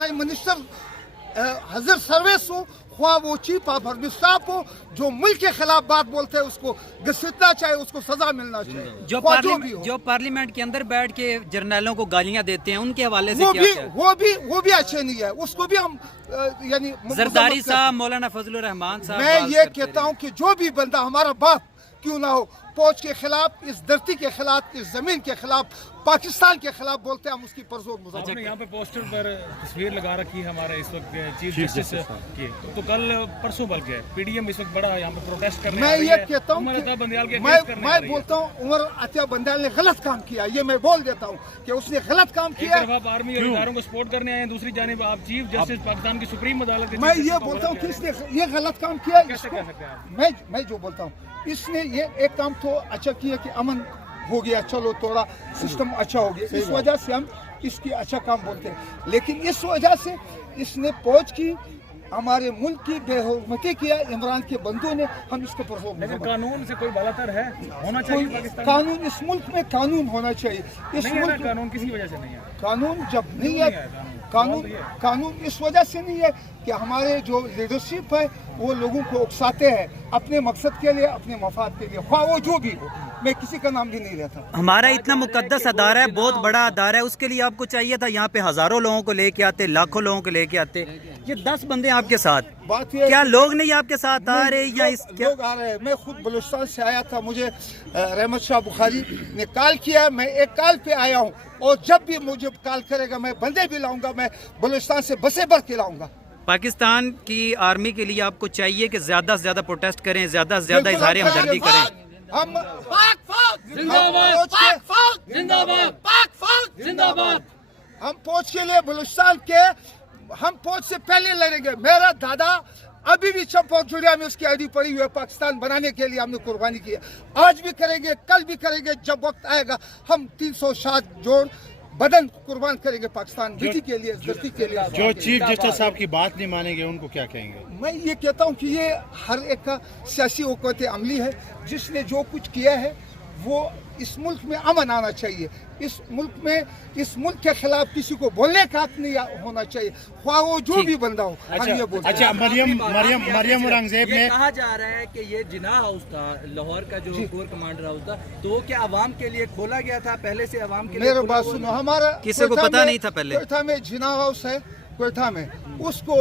Minister हजरत सर्वेस हो, ख्वाह वो chief of army staff हो, जो मुल्क के खिलाफ बात बोलते हैं उसको घसीटना चाहिए, उसको सजा मिलना चाहिए। जो पार्लियामेंट के अंदर बैठ के जर्नलों को गालियां देते हैं उनके हवाले से वो भी अच्छे नहीं है, उसको भी हम यानी जरदारी साहब, मौलाना फजलुर रहमान साहब। मैं ये कहता हूँ कि जो भी बंदा हमारा बाप क्यों ना हो, फौज के खिलाफ, इस धरती के खिलाफ, इस जमीन के खिलाफ, पाकिस्तान के खिलाफ बोलते हैं, हम उसकी परजोर मुजाहरा। यहाँ पे पोस्टर पर तस्वीर लगा रखी है हमारे इस वक्त चीफ जस्टिस की, तो कल परसों बल्कि पीडीएम इस वक्त बड़ा यहाँ पे प्रोटेस्ट कर रहे हैं। मैं ये कहता हूँ, मैं बोलता हूँ उमर अतिया बंदयाल ने गलत काम किया, ये मैं बोल देता हूँ कि उसने गलत काम किया। आप आर्मी अधिकारियों को सपोर्ट करने आए हैं, दूसरी जानिब आप चीफ जस्टिस पाकिस्तान की सुप्रीम अदालत। मैं ये बोलता हूँ कि इसने ये गलत काम किया। मैं जो बोलता हूँ, इसने ये एक काम तो अच्छा किया कि अमन हो गया, चलो थोड़ा सिस्टम अच्छा हो गया, इस वजह से हम इसकी अच्छा काम बोलते हैं। लेकिन इस वजह से इसने फौज की, हमारे मुल्क की बेहुरमती किया इमरान के बंदों ने, हम इसको लेकिन कानून से कोई बालातर है, होना चाहिए कानून। इस मुल्क में कानून होना चाहिए। इस मुल्क कानून किसी वजह से नहीं है। कानून जब नहीं है, कानून इस वजह से नहीं है कि हमारे जो लीडरशिप है वो लोगों को उकसाते हैं अपने मकसद के लिए, अपने मफाद के लिए, ख्वाह वो जो भी हो। मैं किसी का नाम भी नहीं लेता। हमारा इतना मुकद्दस अदारा है, बहुत बड़ा अदारा है, उसके लिए आपको चाहिए था यहाँ पे हजारों लोगों को लेके आते, लाखों लोगों को लेके आते। ये 10 बंदे आपके साथ, बात ये क्या लोग नहीं आपके साथ आ रहे या लोग आ रहे हैं? मैं खुद बलूचिस्तान से आया था, मुझे रहमत शाह बुखारी ने कॉल किया, मैं एक कॉल पे आया हूँ, और जब भी मुझे कॉल करेगा मैं बंदे भी लाऊंगा, मैं बलूचिस्तान से बसें भर के लाऊंगा। पाकिस्तान की आर्मी के लिए आपको चाहिए कि ज्यादा से ज्यादा प्रोटेस्ट करें, ज्यादा से ज्यादा इजहार हमदर्दी करें। हम हम फौज के लिए बलूचिस्तान के, हम फौज से पहले लड़ेंगे। मेरा दादा अभी भी चंपाजुड़िया में उसकी आईडी पड़ी हुई है, पाकिस्तान बनाने के लिए हमने कुर्बानी की है, आज भी करेंगे, कल भी करेंगे। जब वक्त आएगा हम 307 जोड़ बदन कुर्बान करेंगे पाकिस्तान बेटी के लिए, धरती के लिए। जो चीफ जस्टिस साहब की बात नहीं मानेंगे उनको क्या कहेंगे? मैं ये कहता हूँ कि ये हर एक का सियासी हुकूमत अमली है, जिसने जो कुछ किया है वो इस मुल्क में अमन आना चाहिए। इस मुल्क के खिलाफ किसी को बोलने का हक नहीं होना चाहिए, ख्वाह वो जो भी बंदा हो। अच्छा, मरियम औरंगजेब ने कहा जा रहा है कि ये जिना हाउस था, लाहौर का जो कोर कमांडर हाउस था, तो क्या अवाम के लिए खोला गया था पहले से? अवाम के लिए? मेरे बात सुनो, हमारा किसी को पता नहीं था पहले। कोयटा में जिना हाउस है, कोयटा में, उसको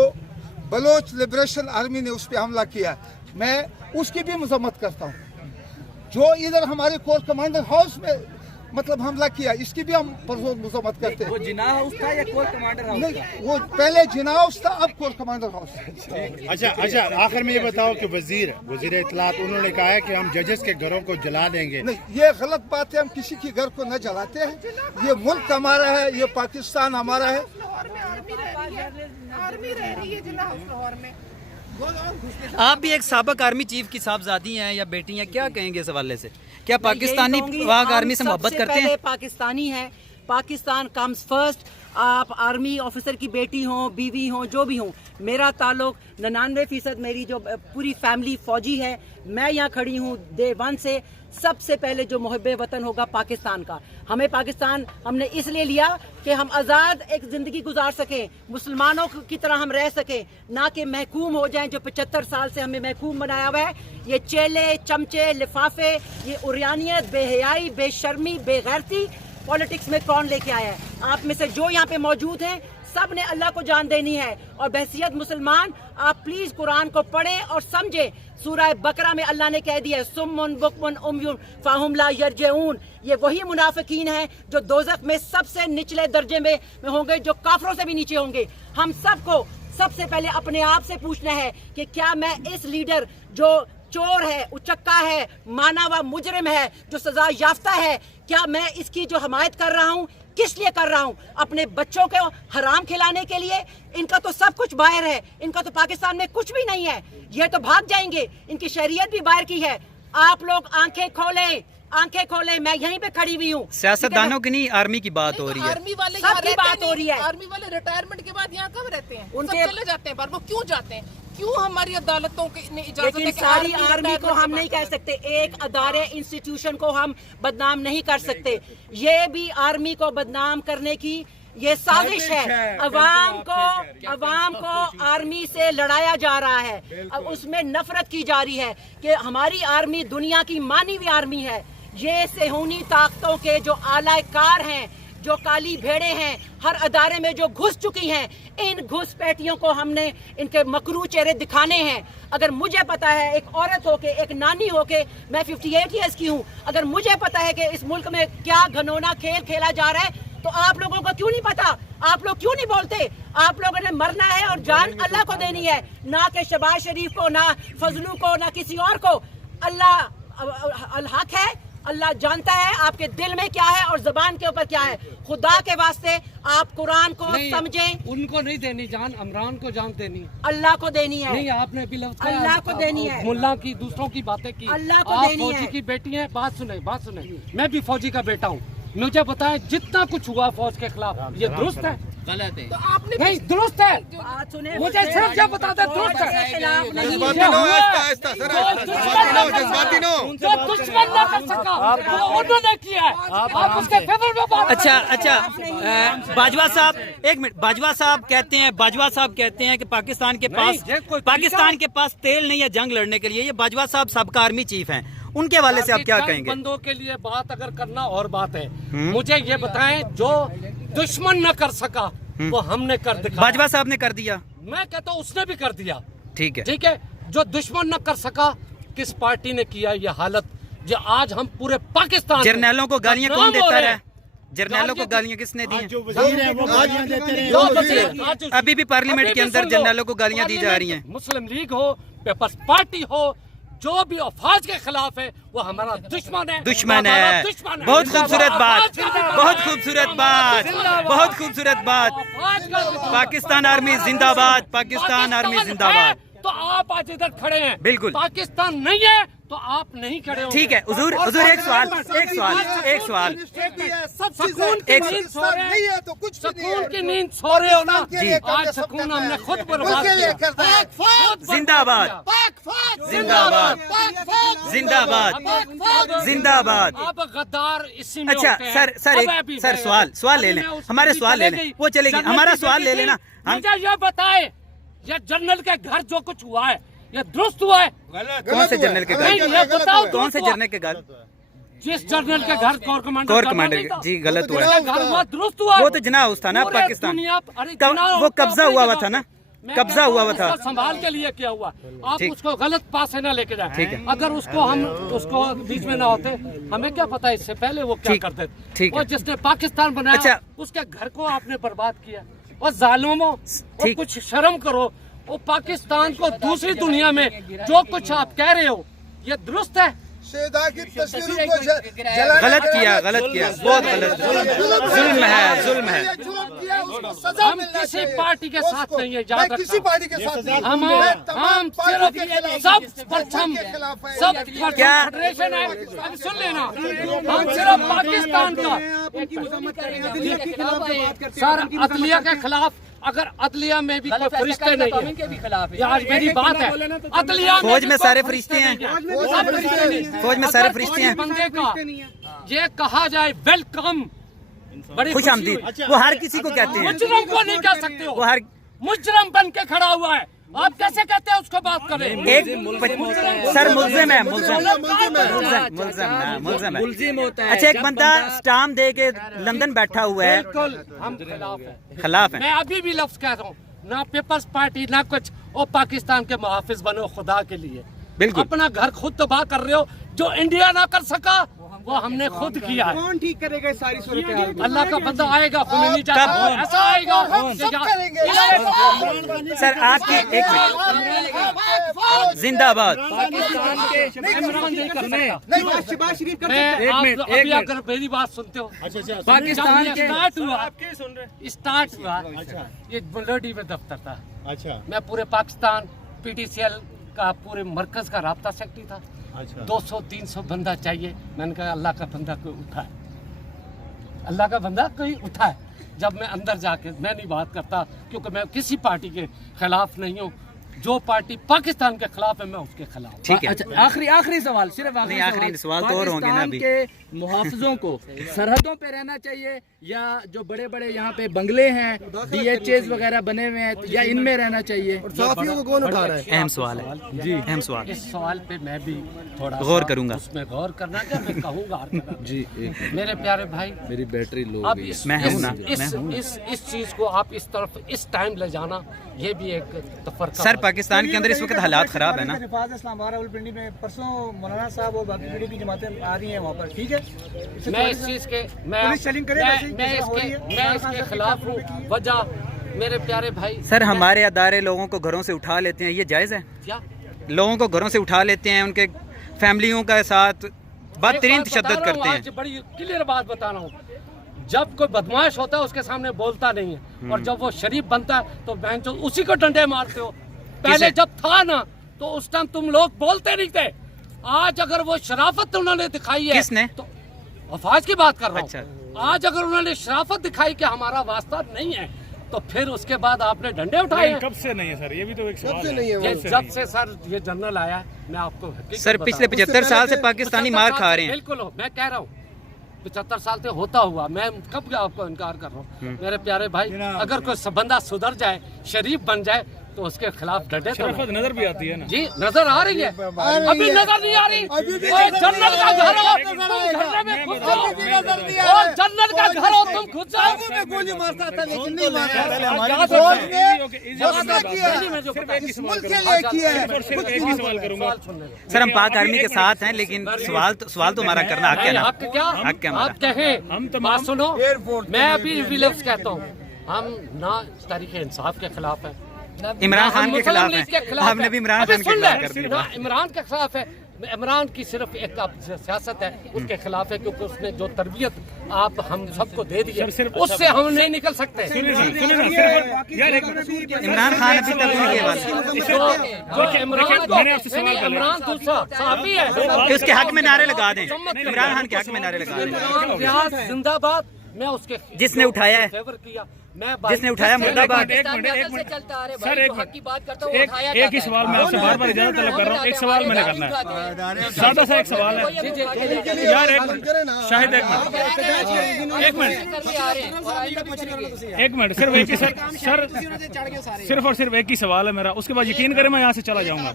बलोच लिबरेशन आर्मी ने उस पर हमला किया। मैं उसकी भी मजम्मत करता हूँ। जो इधर हमारे कोर कमांडर हाउस में मतलब हमला किया, इसकी भी हम मजम्मत करते हैं। वो जिना हाउस था या कोर कमांडर हाउस? नहीं, वो पहले जिना हाउस था, अब कोर कमांडर हाउस। अच्छा, आखिर में ये बताओ कि वजीर इत्तलात उन्होंने कहा है कि हम जजेस के घरों को जला देंगे। नहीं, ये गलत बात है, हम किसी के घर को न जलाते हैं। ये मुल्क हमारा है, ये पाकिस्तान हमारा है। आर्मी रह रही है जिला हाउस लाहौर में। आप भी एक साबिक आर्मी चीफ की साहबजादी हैं या बेटी हैं, क्या कहेंगे इस हवाले से? क्या पाकिस्तानी पाक आर्मी से मोहब्बत करते हैं? पाकिस्तानी है, पाकिस्तान कम्स फर्स्ट। आप आर्मी ऑफिसर की बेटी हो, बीवी हो, जो भी हो, मेरा ताल्लुक 99% मेरी जो पूरी फैमिली फौजी है। मैं यहाँ खड़ी हूँ डे 1 से। सबसे पहले जो मुहब्बे वतन होगा पाकिस्तान का। हमें पाकिस्तान हमने इसलिए लिया कि हम आज़ाद एक ज़िंदगी गुजार सकें, मुसलमानों की तरह हम रह सकें, ना कि महकूम हो जाएं। जो 75 साल से हमें महकूम बनाया हुआ है, ये चेले, चमचे, लिफाफे, ये उरियानियत, बेहयाई, बेशर्मी, बेगैरती पॉलिटिक्स में कौन लेके आया है? आप में से जो यहाँ पे मौजूद हैं, सब ने अल्लाह को जान देनी है। और बहसियत मुसलमान, आप प्लीज कुरान को पढ़ें और समझें। सूरह बकरा में अल्लाह ने कह दिया है, सुम्मुन बुकमुन उम्युन फाहुम ला यरजिऊन। ये वही मुनाफिकीन हैं जो दोज़ख में सबसे निचले दर्जे में होंगे, जो काफरों से भी नीचे होंगे। हम सबको सबसे पहले अपने आप से पूछना है कि क्या मैं इस लीडर जो चोर है, उचक्का है, माना हुआ मुजरिम है, जो सजा याफ्ता है, क्या मैं इसकी जो हमायत कर रहा हूँ, किस लिए कर रहा हूँ? अपने बच्चों को हराम खिलाने के लिए? इनका तो सब कुछ बाहर है, इनका तो पाकिस्तान में कुछ भी नहीं है। ये तो भाग जाएंगे, इनकी शरीयत भी बाहर की है। आप लोग आंखें खोलें, मैं यहीं पे खड़ी हुई हूँ। सियासतदानों की नहीं, आर्मी की बात हो रही है, आर्मी वाले सबकी बात हो रही है। आर्मी वाले रिटायरमेंट के बाद यहाँ कब रहते हैं? उनके चले जाते हैं पर वो क्यों जाते हैं? क्यों हमारी अदालतों ने इजाजत लेकिन सारी आर्मी को हम नहीं कह सकते, एक अदारे इंस्टीट्यूशन को हम बदनाम नहीं कर सकते। ये भी आर्मी को बदनाम करने की ये साजिश है। अवाम को عوام کو آرمی سے لڑایا جا رہا ہے، اب اس میں نفرت کی جا رہی ہے کہ ہماری آرمی دنیا کی مانی ہوئی آرمی ہے. یہ صہیونی طاقتوں کے جو اعلی کار ہیں، جو کالی بھیڑیں ہیں، ہر ادارے میں جو گھس چکی ہیں، ان گھس پیٹیوں کو ہم نے ان کے مکروہ چہرے دکھانے ہیں. اگر مجھے پتا ہے ایک عورت ہو کے، ایک نانی ہو کے، میں 58 ایئرس کی ہوں، اگر مجھے پتا ہے کہ اس ملک میں کیا گھنونا کھیل کھیلا جا رہا ہے تو آپ لوگوں کو کیوں نہیں پتا؟ آپ لوگ کیوں نہیں بولتے؟ آپ لوگوں نے مرنا ہے اور جان اللہ کو دینی ہے، نہ کہ شہباز شریف کو، نہ فضلو کو، نہ کسی اور کو. اللہ الحق ہے، اللہ جانتا ہے آپ کے دل میں کیا ہے اور زبان کے اوپر کیا ہے. خدا کے واسطے آپ قرآن کو سمجھیں. ان کو نہیں دینی جان، عمران کو جان دینی، اللہ کو دینی ہے. نہیں آپ نے بھی لفظ کہا، اللہ کو دینی ہے. ملا کی دوسروں کی باتیں کی، اللہ کو آپ دینی فوجی ہے. کی بیٹی ہیں. بات سنیں، میں بھی فوجی کا بیٹا ہوں. مجھے بتائیں جتنا کچھ ہوا فوج کے خلاف یہ درست ہے؟ غلط ہے. تو آپ نے نہیں درست ہے. بات سنیں. مجھے صرف یہ بتا دیں درست ہے. خلاف نہیں جو ہے. دشمن نہ کر سکا وہ انہوں نے کیا ہے. آپ اس کے فیور میں بات اچھا باجوہ صاحب ایک منٹ. باجوہ صاحب کہتے ہیں کہ پاکستان کے پاس تیل نہیں ہے جنگ لڑنے کے لیے. یہ باجوہ صاحب سابقہ آرمی چیف ہیں، ان کے حوالے سے آپ کیا کہیں گے؟ بندوں کے لیے بات اگر کرنا اور بات ہے، مجھے یہ بتائیں جو دشمن نہ کر سکا وہ ہم نے کر دکھایا. باجوہ صاحب نے کر دیا. میں کہتا ہوں اس نے بھی کر دیا. ٹھیک ہے. جو دشمن نہ کر سکا کس پارٹی نے کیا یہ حالت؟ جو آج ہم پورے پاکستان جرنیلوں کو گالیاں کون دیتا رہا؟ جرنیلوں کو گالیاں کس نے دی ہیں؟ ابھی بھی پارلیمنٹ کے اندر جرنیلوں کو گالیاں دی جا رہی ہیں. مسلم لیگ ہو، پیپلز پارٹی ہو، جو بھی افواج کے خلاف ہے وہ ہمارا دشمن ہے. بہت خوبصورت بات. پاکستان آرمی زندہ باد. پاکستان آرمی زندہ باد. تو آپ آج ادھر کھڑے ہیں، بالکل پاکستان نہیں ہے تو آپ نہیں کھڑے ہو. ٹھیک ہے حضور ایک سوال. سکون کی نیند سو رہے ہیں، سکون کی نیند سو رہے ہو نا. آج سکون ہم نے خود برباد کیا. زندہ باد. آپ غدار اسی میں اچھا ہوتے ہیں. سر سوال لے لیں. ہمارے سوال لے لیں. وہ چلے گی. ہمارا سوال لے لینا. مجھے یہ بتائے یہ جنرل کے گھر جو کچھ ہوا ہے یہ درست ہوا ہے؟ کون سے جنرل کے نہیں، گھر؟ یہ بتاؤ کون سے جنرل کے گھر؟ جس جنرل کے گھر کور کمانڈر جی غلط ہوا ہے. گھر ہوا درست ہوا. وہ تو جناح ہاؤس تھا نا پاکستان. وہ قبضہ ہوا تھا نا. سنبھال کے لیے کیا ہوا. آپ اس کو غلط پاس نہ لے کے جائیں. اگر اس کو بیچ میں نہ ہوتے ہمیں کیا پتا اس سے پہلے وہ کیا کرتے تھے. اور جس نے پاکستان بنایا اس کے گھر کو آپ نے برباد کیا. اور ظالموں کچھ شرم کرو. وہ پاکستان کو دوسری دنیا میں جو کچھ آپ کہہ رہے ہو یہ درست ہے؟ غلط کیا بہت غلط. ظلم ہے. ہم کسی پارٹی کے ساتھ نہیں ہے. کسی پارٹی کے ساتھ نہیں. ہم صرف سب پرچم فیڈریشن ہے. اب سن لینا ہم صرف پاکستان کا سر عدلیہ کے خلاف. اگر عدلیہ میں بھی کوئی فرشتے نہیں ہیں، یہ آج میری بات ہے. عدلیہ فوج میں سارے فرشتے ہیں. فوج میں سارے فرشتے ہیں. بندے کا یہ کہا جائے ویلکم، بڑی خوش آمدید، وہ ہر کسی کو کہتے ہیں. مجرم کو نہیں کہہ سکتے ہو. وہ ہر مجرم بن کے کھڑا ہوا ہے، آپ کیسے کہتے ہیں اس کو بات کریں؟ ایک سر ملزم ہے. ملزم ہوتا ہے. اچھا ایک بندہ سٹام دے کے لندن بیٹھا ہوا ہے. بالکل ہم خلاف ہیں. میں ابھی بھی لفظ کہہ رہا ہوں، نہ پیپلز پارٹی نہ کچھ. اور پاکستان کے محافظ بنو خدا کے لیے. بالکل اپنا گھر خود تباہ کر رہے ہو. جو انڈیا نہ کر سکا وہ ہم نے خود کیا ہے. کون ٹھیک کرے گا ساری صورتحال؟ اللہ کا بندہ آئے گا خمینی چاہتا ہے ایسا آئے گا. سر آپ کی ایک زندہ باد. ابھی اگر میری بات سنتے ہو، پاکستان اسٹارٹ ہوا یہ بلوڈی میں دفتر تھا. میں پورے پاکستان PTCL کا پورے مرکز کا رابطہ سیکٹری تھا. 200-300 بندہ چاہیے. میں نے کہا اللہ کا بندہ کوئی اٹھا ہے، اللہ کا بندہ کوئی اٹھا ہے. جب میں اندر جا کے میں نہیں بات کرتا کیونکہ میں کسی پارٹی کے خلاف نہیں ہوں. जो पार्टी पाकिस्तान के खिलाफ है मैं उसके खिलाफ हूं। ठीक है। अच्छा आखिरी सवाल, सिर्फ नहीं, आखिरी सवाल तो और होंगे ना पाकिस्तान अभी। के मुहाफिजों को सरहदों पे रहना चाहिए या जो बड़े बड़े यहाँ पे बंगले हैं DHAs वगैरह बने हुए हैं या इनमें रहना चाहिए? अहम सवाल है जी, अहम सवाल। इस सवाल पे मैं भी थोड़ा गौर सा करूंगा। उसमें गौर करना क्या मैं कहूँगा जी। मेरे प्यारे भाई, मेरी बैटरी लो अब मैं हूं ना, इस चीज को आप इस तरफ इस टाइम ले जाना ये भी एक तफरका सर पाकिस्तान के अंदर इस वक्त हालात खराब है ना। रावलपिंडी में परसों मौलाना साहब और बाकी पीढ़ी की जमातें आ रही हैं वहाँ पर, ठीक है? मैं इस चीज के मैं इसके खिलाफ हूँ। वजह मेरे प्यारे भाई, सर हमारे अदारे लोगों को घरों से उठा लेते हैं, ये जायज़ है? क्या लोगों को घरों से उठा लेते हैं, उनके फैमिलियों के साथ बदतरीन तशद्दुद करते हैं। आज बड़ी क्लियर बात बता रहा हूँ, जब कोई बदमाश होता है उसके सामने बोलता नहीं है, और जब वो शरीफ बनता है तो बहन चो उसी को डंडे मारते हो। पहले जब था ना तो उस टाइम तुम लोग बोलते नहीं थे। आज अगर वो शराफत उन्होंने दिखाई है, किसने? तो अफवाज की बात कर रहा हूँ। अच्छा। आज अगर उन्होंने शराफत दिखाई कि हमारा वास्ता नहीं है, तो फिर उसके बाद आपने डंडे उठाए हैं। कब से नहीं है सर, ये भी तो एक सवाल है। ये जब से सर ये जनरल आया है, मैं आपको हकीकत सर बता पिछले रहा हूँ। 75 साल से पाकिस्तानी मार खा रहे हैं। बिल्कुल हो, मैं कह रहा हूँ 75 साल से होता हुआ, मैं कब आपको इनकार कर रहा हूँ। मेरे प्यारे भाई, अगर कोई बंदा सुधर जाए, शरीफ बन जाए, तो उसके खिलाफ डटे तो शराफत नजर भी आती है ना जी। नजर आ रही है, अभी नजर नहीं आ रही। ओए जनरल का घर हो, तुम घरने में घुस जाओ। ओए जनरल का घर हो, तुम घुस जाओ। गोली मारता था लेकिन नहीं मारा। सिर्फ एक ही सवाल करूंगा। सर हम पाक आर्मी के साथ हैं, लेकिन सवाल तो हमारा करना हक है ना। हक क्या? हक है हमारा। आप कहें, हम तो बात सुनो, मैं अभी भी लफ्ज कहता हूँ, हम ना तारीख इंसाफ के खिलाफ है, इमरान खान के मुस्लिम खिलाफ लीग है। के खिलाफ हमने है। भी इमरान अबे खान के सुन ले, खिलाफ कर दिया। ना इमरान के खिलाफ है। इमरान की सिर्फ एक सियासत है, उसके खिलाफ है, क्योंकि उसने जो तरबियत आप हम सबको दे दी है, उससे हम नहीं निकल सकते। इमरान खान अभी तक नहीं किया बात। इमरान दूसरा साहबी है कि उसके हक में नारे लगा दें, इमरान खान के हक में नारे लगा दें। इमरान रियाज जिंदाबाद, मैं उसके जिसने उठाया है, फेवर किया, मैं जिसने उठाया मुर्दाबाद। एक मिनट सर, एक ही सवाल मैं आपसे बार बार इजाजत तलब कर रहा हूँ। एक सवाल मैंने करना है, सादा सा एक सवाल है यार। शाहिद एक मिनट सिर्फ एक ही सर सिर्फ और सिर्फ एक ही सवाल है मेरा, उसके बाद यकीन करें मैं यहाँ से चला जाऊंगा।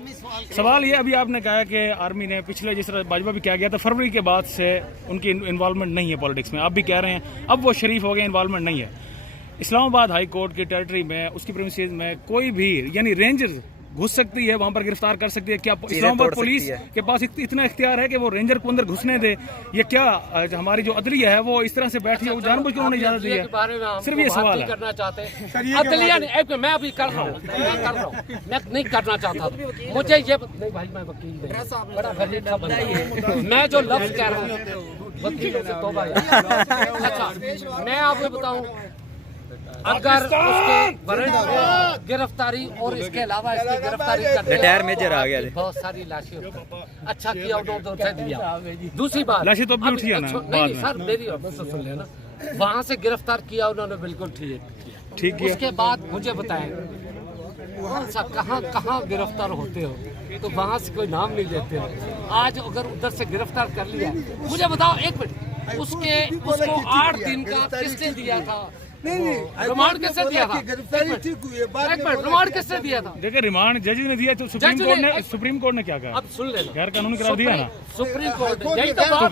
सवाल ये, अभी आपने कहा कि आर्मी ने पिछले, जिस तरह बाजवा भी किया गया था, फरवरी के बाद से उनकी इन्वॉल्वमेंट नहीं है पॉलिटिक्स में। आप भी कह रहे हैं अब वो शरीफ हो गए, इन्वॉल्वमेंट नहीं है। इस्लामाबाद हाई कोर्ट की टेरिटरी में, उसकी प्रीमिसेस में कोई भी यानी रेंजर घुस सकती है, वहां पर गिरफ्तार कर सकती है। क्या इस्लामाबाद पुलिस के पास इतना इख्तियार है कि वो रेंजर को अंदर घुसने दे? ये क्या हमारी जो अदलिया है वो इस तरह से बैठी है, वो जानबूझ के उन्होंने इजाजत दी है? सिर्फ ये सवाल है। करना चाहते हैं अदलिया ने, मैं अभी कर रहा हूँ, मैं नहीं करना चाहता था। मुझे ये नहीं भाई, मैं वकील नहीं, बड़ा गरीब सा बंदा हूं। मैं जो लफ्ज कह रहा हूँ वकीलों से तौबा है। अच्छा मैं आपको बताऊं, अगर उसके वारंट पे गिरफ्तारी और इसके अलावा इसकी गिरफ्तारी करने रिटायर मेजर आ गया, बहुत सारी लाशें होती। अच्छा किया उन्होंने दिया। दूसरी बात, लाशें तो अभी उठी है ना नहीं सर मेरी बात सुन लेना, वहाँ से गिरफ्तार किया उन्होंने, बिल्कुल ठीक किया। उसके बाद मुझे बताएं कौन सा कहाँ गिरफ्तार होते हो, तो वहाँ से कोई नाम नहीं लेते हो। आज अगर उधर से गिरफ्तार कर लिया, मुझे बताओ एक मिनट, उसको 8 दिन का किसने दिया था? रिमांड किसने दिया था? रिमांड किसने दिया था? देखिए रिमांड जज ने दिया, तो सुप्रीम कोर्ट ने क्या कहा? अब सुन लेना, गैर कानूनी करार दिया ना सुप्रीम कोर्ट ने, यही तो बात है।